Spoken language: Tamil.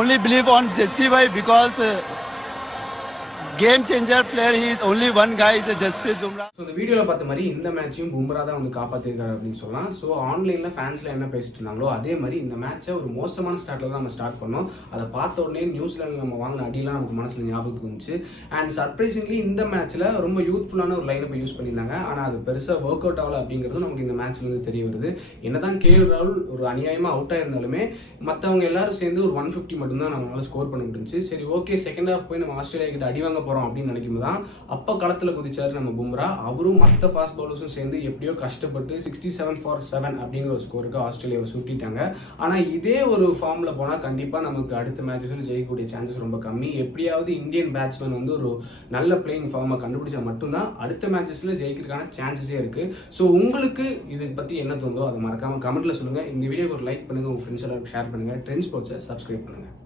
Only believe on Jesse Bhai because game changer player. He is only one guy is Jasprit Bumrah. So இந்த வீடியோவில் பார்த்த மாதிரி இந்த மேட்சையும் பும்ரா தான் வந்து காப்பாற்றிருக்காரு அப்படின்னு சொல்லலாம். ஸோ ஆன்லைனில் ஃபேன்ஸில் என்ன பேசிட்டு இருந்தாங்களோ அதே மாதிரி இந்த மேட்சை ஒரு மோசமான ஸ்டார்ட்டில் தான் நம்ம ஸ்டார்ட் பண்ணோம். அதை பார்த்த உடனே நியூசிலாண்டில் நம்ம வாங்கின அடியெல்லாம் நமக்கு மனசில் ஞாபகத்துக்கு வந்துச்சு. அண்ட் சர்ப்ரைசிங்லி இந்த மேட்ச்சில் ரொம்ப யூத்ஃபுல்லான ஒரு லைனப்பை யூஸ் பண்ணியிருந்தாங்க. ஆனால் அது பெருசாக ஒர்க் அவுட் ஆகலை அப்படிங்கிறது நமக்கு இந்த மேட்ச்ல இருந்து தெரிய வருது. என்னதான் கேஎல் ராகுல் ஒரு அநியாயமாக அவுட் ஆயிருந்தாலுமே மற்றவங்க எல்லாரும் சேர்ந்து ஒரு 150 மட்டும்தான் நம்மளால ஸ்கோர் பண்ண முடிஞ்சு. சரி ஓகே, செகண்ட் ஹாஃப் போய் நம்ம ஆஸ்திரேலியா கிட்ட அடி வாங்க போகிறோம் அப்படின்னு நினைக்கும் தான் அப்போ களத்தில் குதிச்சாரு நம்ம பும்ரா. அவரும் மற்ற ஃபாஸ்ட் பவுலர்ஸும் சேர்ந்து எப்படியோ கஷ்டப்பட்டு 67-7 அப்படிங்கிற ஒரு ஸ்கோருக்கு ஆஸ்திரேலியாவை சுட்டிட்டாங்க. ஆனால் இதே ஒரு ஃபார்மில் போனால் கண்டிப்பாக நமக்கு அடுத்த மேட்சஸில் ஜெயிக்கக்கூடிய சான்சஸ் ரொம்ப கம்மி. எப்படியாவது இந்தியன் பேட்ஸ்மேன் வந்து ஒரு நல்ல பிளேயிங் ஃபார்மை கண்டுபிடிச்சா மட்டும்தான் அடுத்த மேட்சஸில் ஜெயிக்கிறதுக்கான சான்சஸே இருக்குது. ஸோ உங்களுக்கு இதை பற்றி என்ன தோணுதோ அதை மறக்காமல் கமெண்ட்டில் சொல்லுங்கள். இந்த வீடியோக்கு ஒரு லைக் பண்ணுங்கள், உங்கள் ஃப்ரெண்ட்ஸ் எல்லாருக்கும் ஷேர் பண்ணுங்கள். ட்ரெண்ட் ஸ்போர்ட்ஸை சப்ஸ்கிரைப் பண்ணுங்கள்.